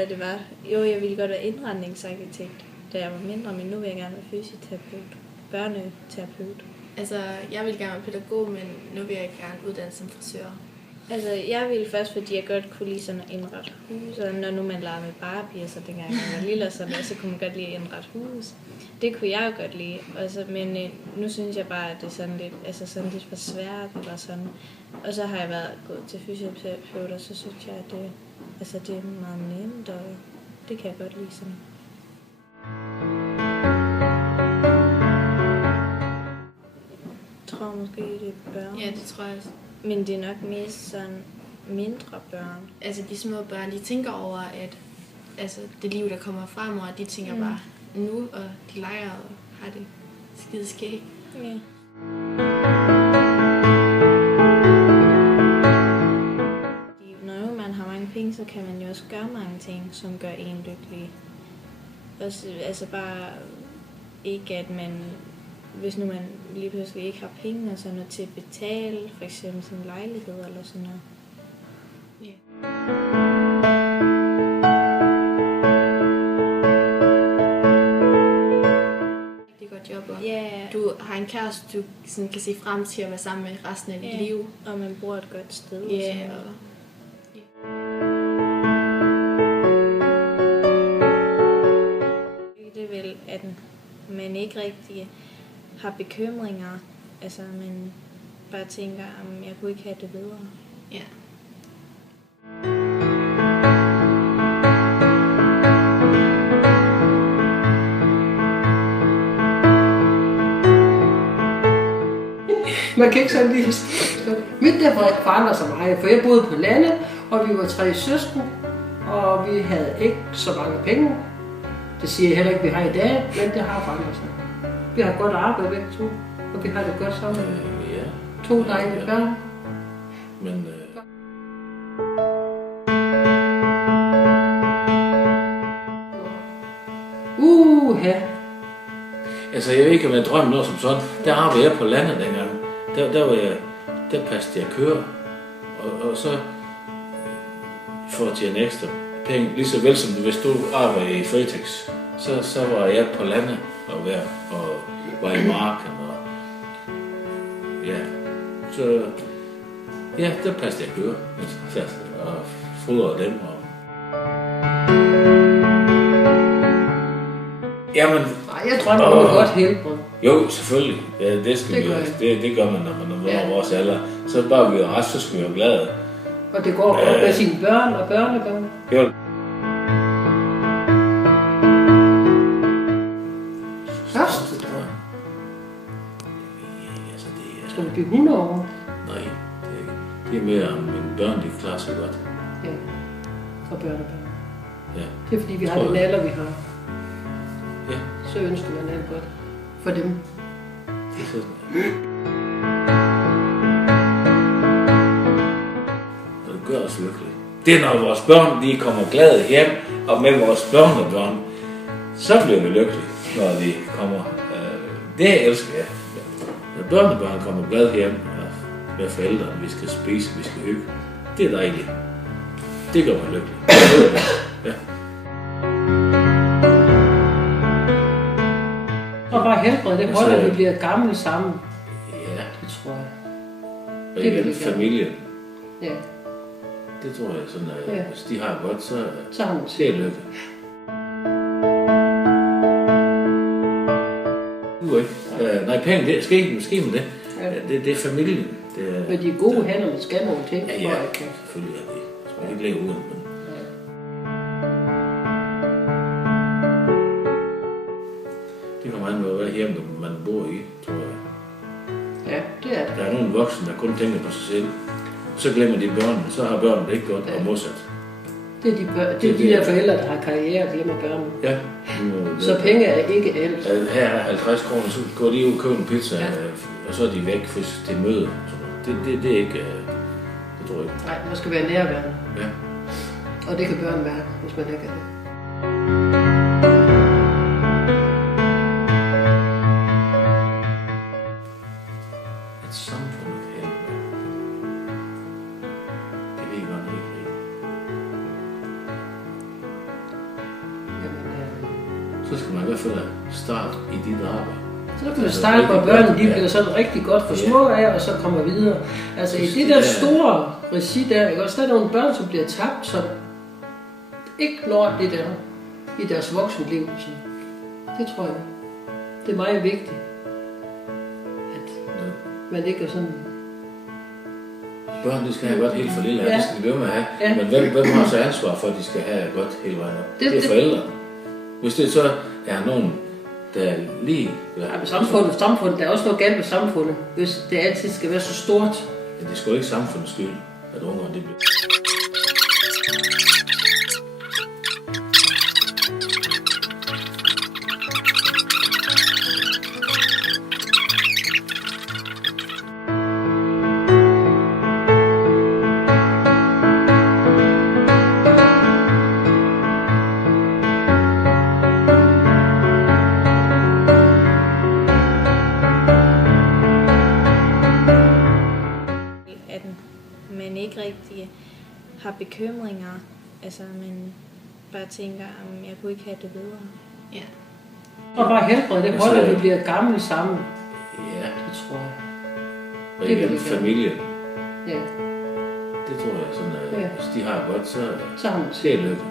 hvad det var. Jo, jeg ville godt være indretningsarkitekt, da jeg var mindre, men nu vil jeg gerne være fysioterapeut, børneterapeut. Altså, jeg vil gerne være pædagog, men nu vil jeg gerne uddanne som frisør. Altså, jeg ville først, fordi jeg godt kunne lide sådan at indrette hus, og når nu man legede med Barbie, så dengang jeg var lille og sådan noget, så kunne man godt lide at indrette hus. Det kunne jeg jo godt lide, men nu synes jeg bare, at det er sådan lidt for svært, eller sådan. Og så har jeg gået til fysioterapeut, og så synes jeg, at det er meget nemt, og det kan jeg godt lide sådan. Jeg tror måske, det er børn. Ja, det tror jeg også. Men det er nok mest sådan mindre børn. Altså de små børn, de tænker over, at det liv, der kommer fremover, de tænker bare nu, og de leger og har det skide skægt. Ja. Når man har mange penge, så kan man jo også gøre mange ting, som gør en lykkelig. Altså bare ikke, at man, hvis nu man lige pludselig ikke har penge og sådan noget til at betale, for eksempel sin lejlighed eller sådan noget. Yeah. Rigtig godt job, og du har en kæreste, du sådan kan se frem til at være sammen med resten af dit liv. Og man bor et godt sted. Ja, det er vel, at man ikke rigtig har bekymringer, altså man bare tænker, at jeg kunne ikke have det bedre. Ja. Man kan ikke sådan lige... Mit der forandrer sig meget, for jeg boede på landet, og vi var 3 søskende, og vi havde ikke så mange penge. Det siger jeg heller ikke, vi har i dag, men det har forandret sig. Vi har godt arbejde begge to, og vi har det godt sammen. Ja. 2 dejlige børn. Men her. Altså, jeg ved ikke, om jeg drømmer noget som sådan. Der arbejdede jeg på landet dengang. Der passede jeg køer. Og så for at tjene ekstra penge, lige så vel som hvis du arbejder i Føtex, så var jeg på landet og var i marken. Og ja, så ja, der passede jeg køer. Og fodrede dem. Og jamen, jeg drømmer om et godt helbred. Jo, selvfølgelig. Ja, det gør man, når man er vores alder. Så bare vi er rask, så skal vi være glade. Og det går godt med sine børn og børnebørn. Jo. Første drøm. Skal du blive 100 år? Nej, det er mere, om mine børn de klarer sig godt. Ja, og børnebørn. Ja. Det er fordi, vi har den alder, vi har. Ja. Så ønsker man alt godt for dem. Det er sådan. Og det gør os lykkelige. Det er, når vores børn de kommer glade hjem, og med vores børnebørn, så bliver vi lykkelige, når de kommer. Det elsker jeg. Når børnebørn kommer glade hjem med forældrene, vi skal spise, vi skal hygge. Det er dejligt. Det gør mig lykkelig. Ja. Og bare helbred, det holder, at vi bliver gamle sammen. Ja. Det tror jeg. Og igen, familien. Ja. Det tror jeg sådan, at hvis de har godt, så har man det er lykke. Nej, penge, det skal ikke med det. Ja. Det er familien. Det er, men de er gode hænder, man skal nogle ting. Ja, selvfølgelig er det. Jeg skal ikke leve uden, men... Det kommer an på, hvad hjem man bor i, tror jeg. Ja, det er det. Der er nogle voksne, der kun tænker på sig selv. Så glemmer de børnene, så har børnene det ikke godt, og modsat. Det er de der forældre, der har karriere og glemmer børnene. Ja. Så penge er ikke alt. Her er 50 kroner, så går de ud og køber en pizza, og så er de væk til møde. Det er ikke... Det tror jeg ikke. Nej, man skal være nærværende. Ja. Og det kan børn være, hvis man ikke er det. Et samfund kan hjælpe. Det ved jeg godt ikke. så skal man i hvert fald starte i dit arbejde. Så kan man starte, hvor børnene de bliver sådan rigtig godt for små af, og så kommer videre. Altså i det der store regi der, ikke også, der er nogle børn, som bliver tabt, som ikke når det der i deres voksenliv. Så det tror jeg, det er meget vigtigt, at man ikke er sådan... Børn, de skal have godt helt for lille, det skal de blive med at have. Ja. Men hvem har så ansvar for, at de skal have godt hele vejen op? Det er forældrene. Hvis det så er nogen, der er lige... Ja, samfundet, der er også noget galt med samfundet, hvis det altid skal være så stort. Ja, det er sgu ikke samfundets skyld, at ungerne det bliver... Man ikke rigtig har bekymringer, altså man bare tænker, om jeg kunne ikke have det bedre. Ja. Og bare helbred, det holder, at vi bliver gamle sammen. Ja. Det tror jeg. Og Det ikke vil en jeg familie. Ja. Det tror jeg sådan, at hvis de har godt, så Så har man det er lykke.